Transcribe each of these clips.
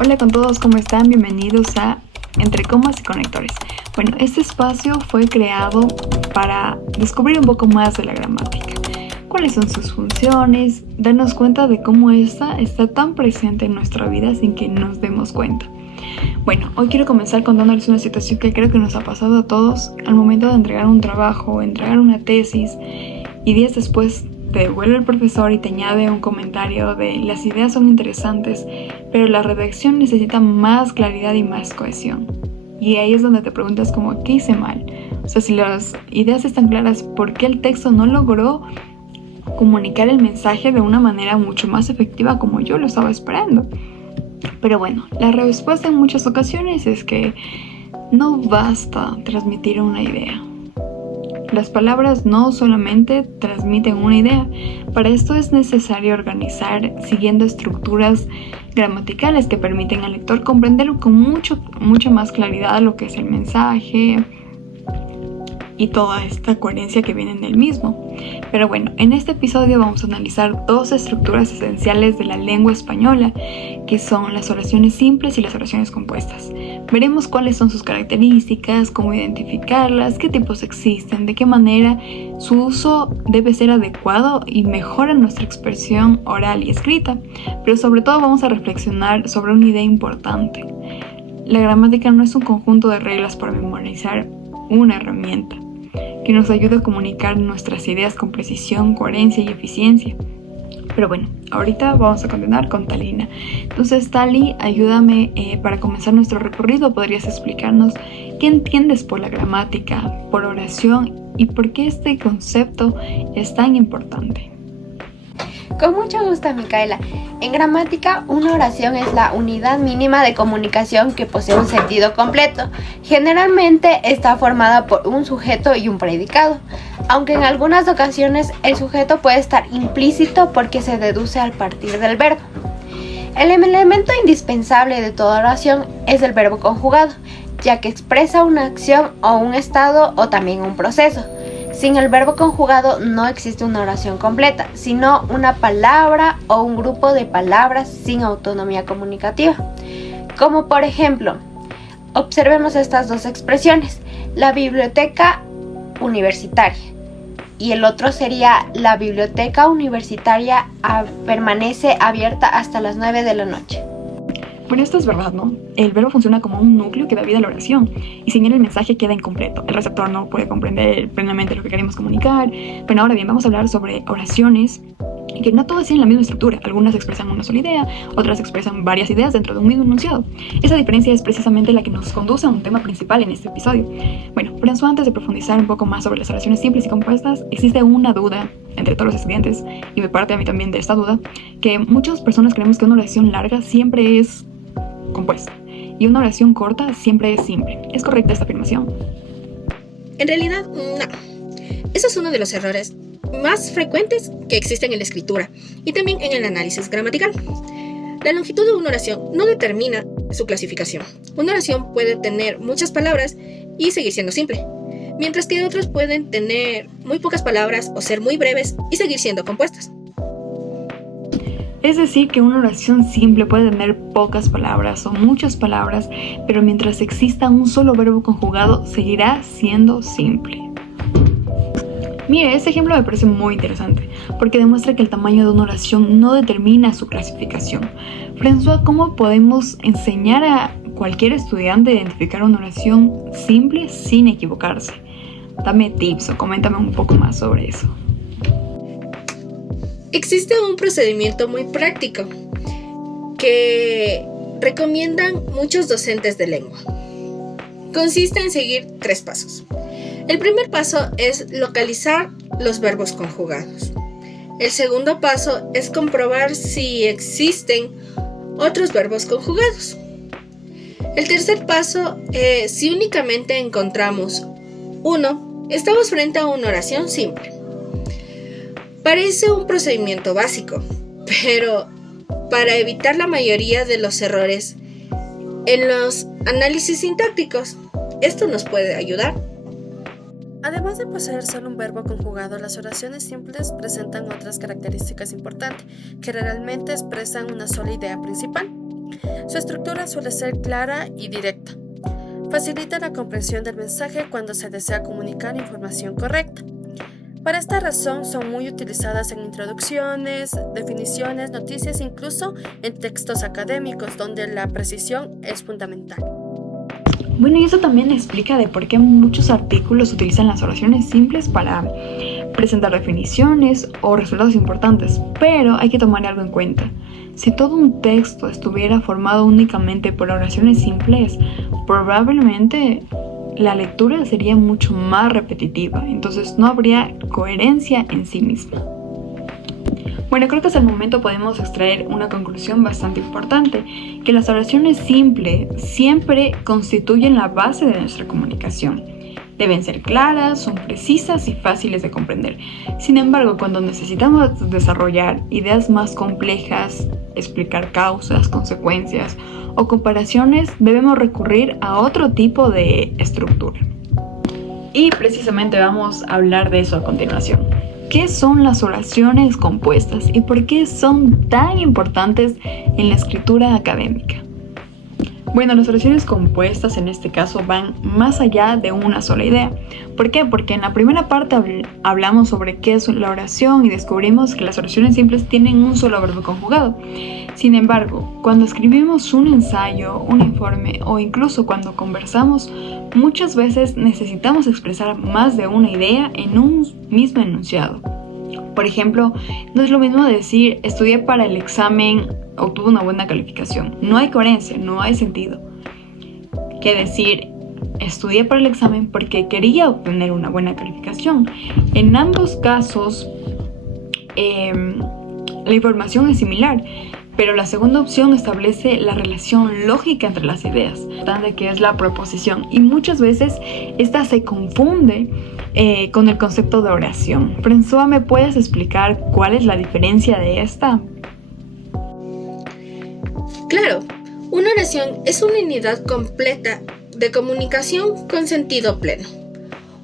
Hola con todos, ¿cómo están? Bienvenidos a Entre Comas y Conectores. Bueno, este espacio fue creado para descubrir un poco más de la gramática. ¿Cuáles son sus funciones? Darnos cuenta de cómo esta está tan presente en nuestra vida sin que nos demos cuenta. Bueno, hoy quiero comenzar contándoles una situación que creo que nos ha pasado a todos al momento de entregar un trabajo, entregar una tesis, y días después te devuelve el profesor y te añade un comentario de las ideas son interesantes, pero la redacción necesita más claridad y más cohesión. Y ahí es donde te preguntas como, ¿qué hice mal? O sea, si las ideas están claras, ¿por qué el texto no logró comunicar el mensaje de una manera mucho más efectiva como yo lo estaba esperando? Pero bueno, la respuesta en muchas ocasiones es que no basta transmitir una idea. Las palabras no solamente transmiten una idea, para esto es necesario organizar siguiendo estructuras gramaticales que permiten al lector comprender con mucha más claridad lo que es el mensaje y toda esta coherencia que viene del mismo. Pero bueno, en este episodio vamos a analizar dos estructuras esenciales de la lengua española, que son las oraciones simples y las oraciones compuestas. Veremos cuáles son sus características, cómo identificarlas, qué tipos existen, de qué manera su uso debe ser adecuado y mejora nuestra expresión oral y escrita. Pero sobre todo vamos a reflexionar sobre una idea importante. La gramática no es un conjunto de reglas para memorizar una herramienta que nos ayude a comunicar nuestras ideas con precisión, coherencia y eficiencia. Pero bueno, ahorita vamos a continuar con Talina. Entonces, Tali, ayúdame para comenzar nuestro recorrido. ¿Podrías explicarnos qué entiendes por la gramática, por oración y por qué este concepto es tan importante? Con mucho gusto, Micaela. En gramática, una oración es la unidad mínima de comunicación que posee un sentido completo. Generalmente está formada por un sujeto y un predicado, aunque en algunas ocasiones el sujeto puede estar implícito porque se deduce al partir del verbo. El elemento indispensable de toda oración es el verbo conjugado, ya que expresa una acción o un estado o también un proceso. Sin el verbo conjugado no existe una oración completa, sino una palabra o un grupo de palabras sin autonomía comunicativa. Como por ejemplo, observemos estas dos expresiones: la biblioteca universitaria, y el otro sería la biblioteca universitaria permanece abierta hasta las 9 de la noche. Bueno, esto es verdad, ¿no? El verbo funciona como un núcleo que da vida a la oración, y sin él el mensaje queda incompleto. El receptor no puede comprender plenamente lo que queremos comunicar. Pero ahora bien, vamos a hablar sobre oraciones que no todas tienen la misma estructura. Algunas expresan una sola idea, otras expresan varias ideas dentro de un mismo enunciado. Esa diferencia es precisamente la que nos conduce a un tema principal en este episodio. Bueno, pero antes de profundizar un poco más sobre las oraciones simples y compuestas, existe una duda entre todos los estudiantes, y me parte a mí también de esta duda, que muchas personas creemos que una oración larga siempre es compuesta y una oración corta siempre es simple. ¿Es correcta esta afirmación? En realidad, no. Eso es uno de los errores más frecuentes que existen en la escritura y también en el análisis gramatical. La longitud de una oración no determina su clasificación. Una oración puede tener muchas palabras y seguir siendo simple, mientras que otras pueden tener muy pocas palabras o ser muy breves y seguir siendo compuestas. Es decir, que una oración simple puede tener pocas palabras o muchas palabras, pero mientras exista un solo verbo conjugado, seguirá siendo simple. Mire, este ejemplo me parece muy interesante, porque demuestra que el tamaño de una oración no determina su clasificación. François, ¿cómo podemos enseñar a cualquier estudiante a identificar una oración simple sin equivocarse? Dame tips o coméntame un poco más sobre eso. Existe un procedimiento muy práctico que recomiendan muchos docentes de lengua. Consiste en seguir 3 pasos. El primer paso es localizar los verbos conjugados. El segundo paso es comprobar si existen otros verbos conjugados. El tercer paso, si únicamente encontramos uno, estamos frente a una oración simple. Parece un procedimiento básico, pero para evitar la mayoría de los errores en los análisis sintácticos, esto nos puede ayudar. Además de poseer solo un verbo conjugado, las oraciones simples presentan otras características importantes que realmente expresan una sola idea principal. Su estructura suele ser clara y directa. Facilita la comprensión del mensaje cuando se desea comunicar información correcta. Para esta razón son muy utilizadas en introducciones, definiciones, noticias, incluso en textos académicos donde la precisión es fundamental. Bueno, y eso también explica de por qué muchos artículos utilizan las oraciones simples para presentar definiciones o resultados importantes, pero hay que tomar algo en cuenta. Si todo un texto estuviera formado únicamente por oraciones simples, probablemente la lectura sería mucho más repetitiva, entonces no habría coherencia en sí misma. Bueno, creo que hasta el momento podemos extraer una conclusión bastante importante, que las oraciones simples siempre constituyen la base de nuestra comunicación. Deben ser claras, son precisas y fáciles de comprender. Sin embargo, cuando necesitamos desarrollar ideas más complejas, explicar causas, consecuencias o comparaciones, debemos recurrir a otro tipo de estructura. Y precisamente vamos a hablar de eso a continuación. ¿Qué son las oraciones compuestas y por qué son tan importantes en la escritura académica? Bueno, las oraciones compuestas en este caso van más allá de una sola idea. ¿Por qué? Porque en la primera parte hablamos sobre qué es la oración y descubrimos que las oraciones simples tienen un solo verbo conjugado. Sin embargo, cuando escribimos un ensayo, un informe o incluso cuando conversamos, muchas veces necesitamos expresar más de una idea en un mismo enunciado. Por ejemplo, no es lo mismo decir estudié para el examen, obtuve una buena calificación. No hay coherencia, no hay sentido. Que decir estudié para el examen porque quería obtener una buena calificación. En ambos casos, la información es similar, pero la segunda opción establece la relación lógica entre las ideas, que es la proposición, y muchas veces esta se confunde con el concepto de oración. François, ¿me puedes explicar cuál es la diferencia de esta? Claro, una oración es una unidad completa de comunicación con sentido pleno.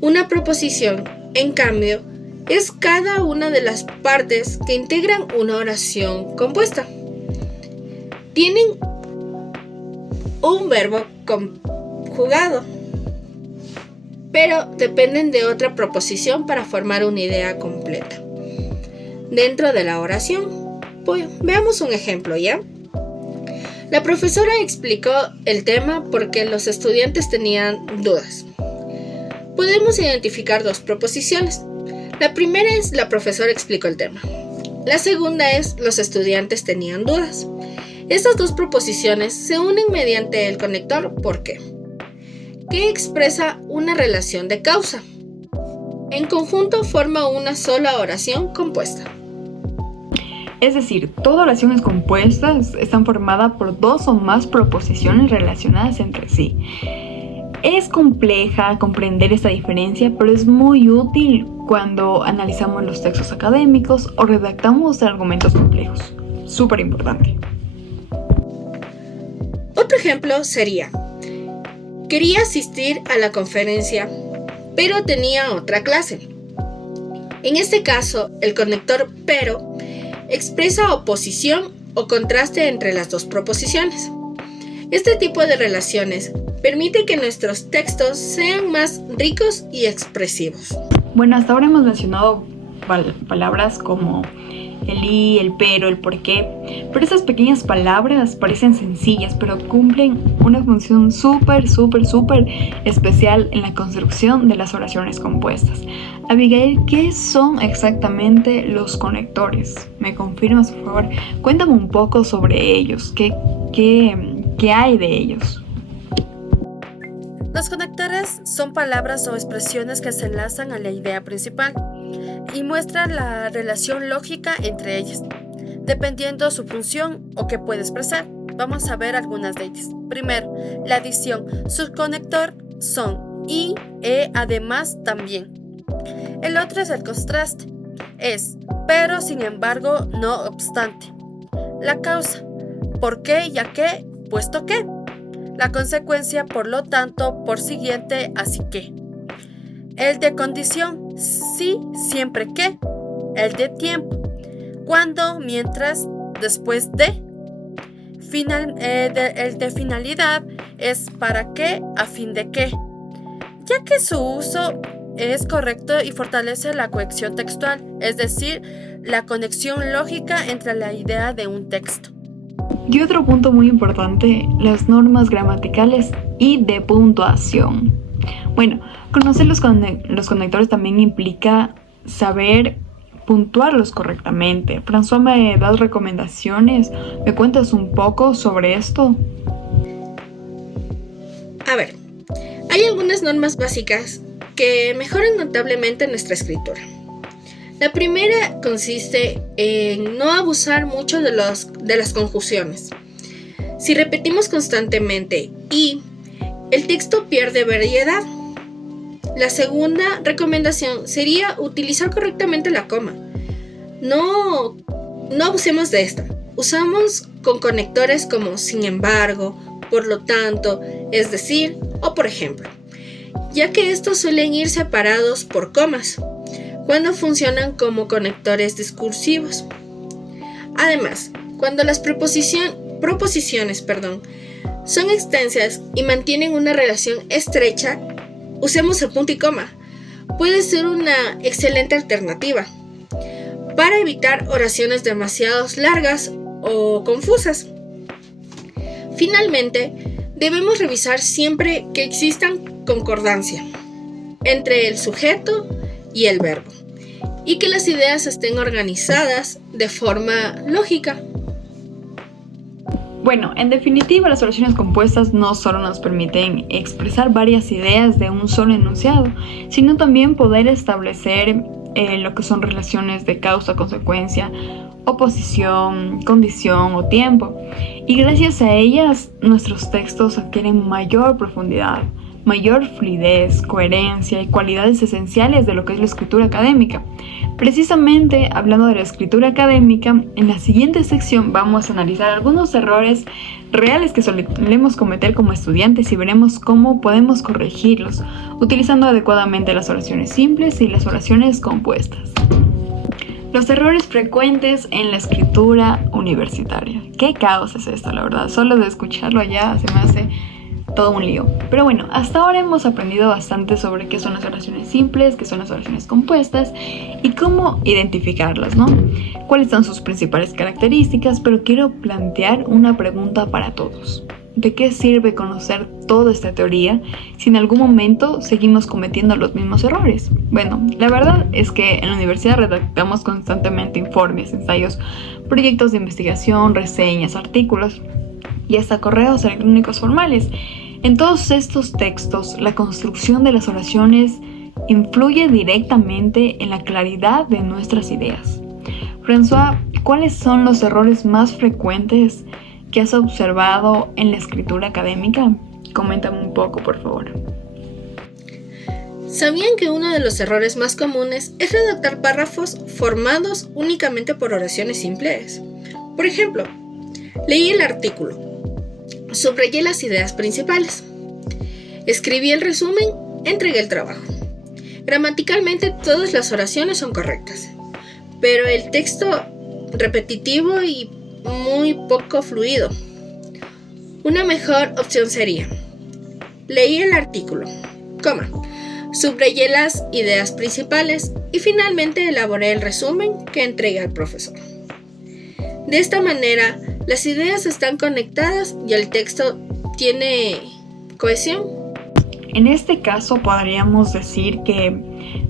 Una proposición, en cambio, es cada una de las partes que integran una oración compuesta. Tienen un verbo conjugado, pero dependen de otra proposición para formar una idea completa. Dentro de la oración, pues, veamos un ejemplo, ¿ya? La profesora explicó el tema porque los estudiantes tenían dudas. Podemos identificar dos proposiciones. La primera es la profesora explicó el tema. La segunda es los estudiantes tenían dudas. Estas dos proposiciones se unen mediante el conector ¿por qué? Que expresa una relación de causa. En conjunto forma una sola oración compuesta. Es decir, todas oraciones compuestas están formadas por dos o más proposiciones relacionadas entre sí. Es compleja comprender esta diferencia, pero es muy útil cuando analizamos los textos académicos o redactamos argumentos complejos. Súper importante. Otro ejemplo sería: quería asistir a la conferencia, pero tenía otra clase. En este caso, el conector pero expresa oposición o contraste entre las dos proposiciones. Este tipo de relaciones permite que nuestros textos sean más ricos y expresivos. Bueno, hasta ahora hemos mencionado palabras como el y, el pero, el por qué, pero esas pequeñas palabras parecen sencillas, pero cumplen una función súper especial en la construcción de las oraciones compuestas. Abigail, ¿qué son exactamente los conectores? ¿Me confirmas, por favor? Cuéntame un poco sobre ellos. ¿Qué hay de ellos? Los conectores son palabras o expresiones que se enlazan a la idea principal y muestran la relación lógica entre ellas, dependiendo su función o qué puede expresar. Vamos a ver algunas de ellas. Primero, la adición. Su conector son y, además, también. El otro es el contraste. Es, pero, sin embargo, no obstante. La causa. ¿Por qué, ya que, puesto que? La consecuencia, por lo tanto, por siguiente, así que. El de condición, sí, siempre que. El de tiempo, cuando, mientras, después de. El de finalidad es para qué, a fin de qué, ya que su uso es correcto y fortalece la cohesión textual, es decir, la conexión lógica entre la idea de un texto. Y otro punto muy importante, las normas gramaticales y de puntuación. Bueno, conocer los conectores también implica saber puntuarlos correctamente. François, ¿me das recomendaciones? ¿Me cuentas un poco sobre esto? A ver, hay algunas normas básicas que mejoran notablemente nuestra escritura. La primera consiste en no abusar mucho de las conjunciones. Si repetimos constantemente y, el texto pierde variedad. La segunda recomendación sería utilizar correctamente la coma. No abusemos de esta. Usamos con conectores como sin embargo, por lo tanto, es decir, o por ejemplo, ya que estos suelen ir separados por comas cuando funcionan como conectores discursivos. Además, cuando las proposiciones son extensas y mantienen una relación estrecha, usemos el punto y coma. Puede ser una excelente alternativa para evitar oraciones demasiado largas o confusas. Finalmente, debemos revisar siempre que existan concordancia entre el sujeto y el verbo y que las ideas estén organizadas de forma lógica. Bueno, en definitiva, las oraciones compuestas no solo nos permiten expresar varias ideas de un solo enunciado, sino también poder establecer lo que son relaciones de causa-consecuencia, oposición, condición o tiempo. Y gracias a ellas, nuestros textos adquieren mayor profundidad, mayor fluidez, coherencia y cualidades esenciales de lo que es la escritura académica. Precisamente, hablando de la escritura académica, en la siguiente sección vamos a analizar algunos errores reales que solemos cometer como estudiantes y veremos cómo podemos corregirlos, utilizando adecuadamente las oraciones simples y las oraciones compuestas. Los errores frecuentes en la escritura universitaria. ¿Qué caos es esto, la verdad? Solo de escucharlo ya se me hace todo un lío. Pero bueno, hasta ahora hemos aprendido bastante sobre qué son las oraciones simples, qué son las oraciones compuestas y cómo identificarlas, ¿no? Cuáles son sus principales características, pero quiero plantear una pregunta para todos. ¿De qué sirve conocer toda esta teoría si en algún momento seguimos cometiendo los mismos errores? Bueno, la verdad es que en la universidad redactamos constantemente informes, ensayos, proyectos de investigación, reseñas, artículos y hasta correos electrónicos formales. En todos estos textos, la construcción de las oraciones influye directamente en la claridad de nuestras ideas. François, ¿cuáles son los errores más frecuentes que has observado en la escritura académica? Coméntame un poco, por favor. ¿Sabían que uno de los errores más comunes es redactar párrafos formados únicamente por oraciones simples? Por ejemplo, leí el artículo, subrayé las ideas principales, escribí el resumen, entregué el trabajo. Gramaticalmente todas las oraciones son correctas, pero el texto repetitivo y muy poco fluido. Una mejor opción sería: leí el artículo, subrayé las ideas principales y finalmente elaboré el resumen que entregué al profesor. De esta manera, las ideas están conectadas y el texto tiene cohesión. En este caso podríamos decir que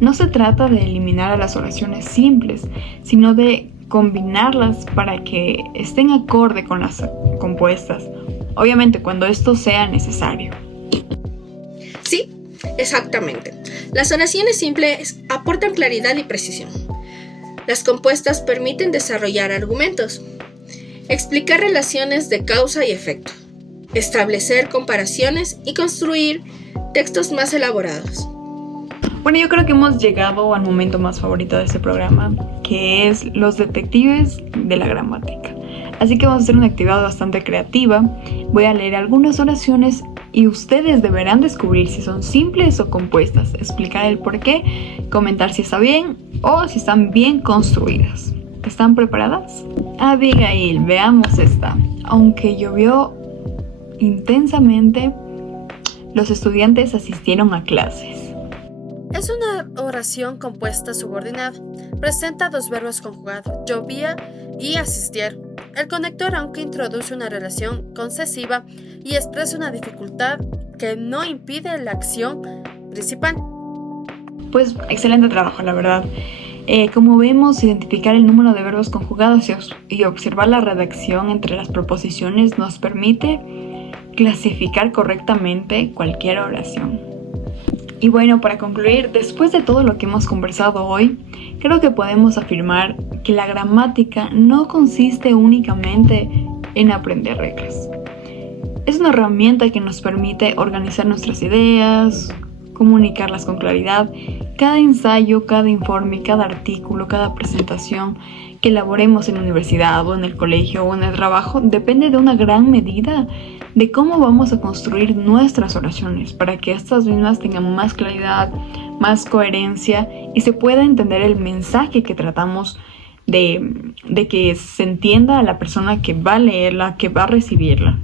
no se trata de eliminar a las oraciones simples, sino de combinarlas para que estén acorde con las compuestas, obviamente cuando esto sea necesario. Sí, exactamente. Las oraciones simples aportan claridad y precisión. Las compuestas permiten desarrollar argumentos, explicar relaciones de causa y efecto, establecer comparaciones y construir textos más elaborados. Bueno, yo creo que hemos llegado al momento más favorito de este programa, que es los detectives de la gramática. Así que vamos a hacer una actividad bastante creativa. Voy a leer algunas oraciones y ustedes deberán descubrir si son simples o compuestas, explicar el por qué, comentar si está bien o si están bien construidas. ¿Están preparadas? Abigail, veamos esta. Aunque llovió intensamente, los estudiantes asistieron a clases. Es una oración compuesta subordinada. Presenta dos verbos conjugados, llovía y asistieron. El conector, aunque introduce una relación concesiva y expresa una dificultad que no impide la acción principal. Pues excelente trabajo, la verdad. Como vemos, identificar el número de verbos conjugados y observar la redacción entre las proposiciones nos permite clasificar correctamente cualquier oración. Y bueno, para concluir, después de todo lo que hemos conversado hoy, creo que podemos afirmar que la gramática no consiste únicamente en aprender reglas. Es una herramienta que nos permite organizar nuestras ideas, comunicarlas con claridad. Cada ensayo, cada informe, cada artículo, cada presentación que elaboremos en la universidad o en el colegio o en el trabajo depende de una gran medida de cómo vamos a construir nuestras oraciones para que estas mismas tengan más claridad, más coherencia y se pueda entender el mensaje que tratamos de que se entienda a la persona que va a leerla, que va a recibirla.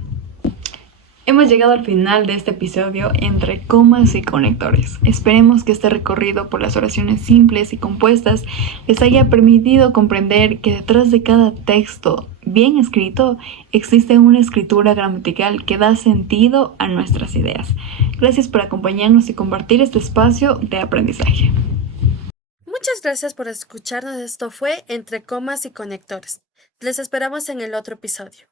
Hemos llegado al final de este episodio entre comas y conectores. Esperemos que este recorrido por las oraciones simples y compuestas les haya permitido comprender que detrás de cada texto bien escrito existe una escritura gramatical que da sentido a nuestras ideas. Gracias por acompañarnos y compartir este espacio de aprendizaje. Muchas gracias por escucharnos. Esto fue Entre comas y conectores. Les esperamos en el otro episodio.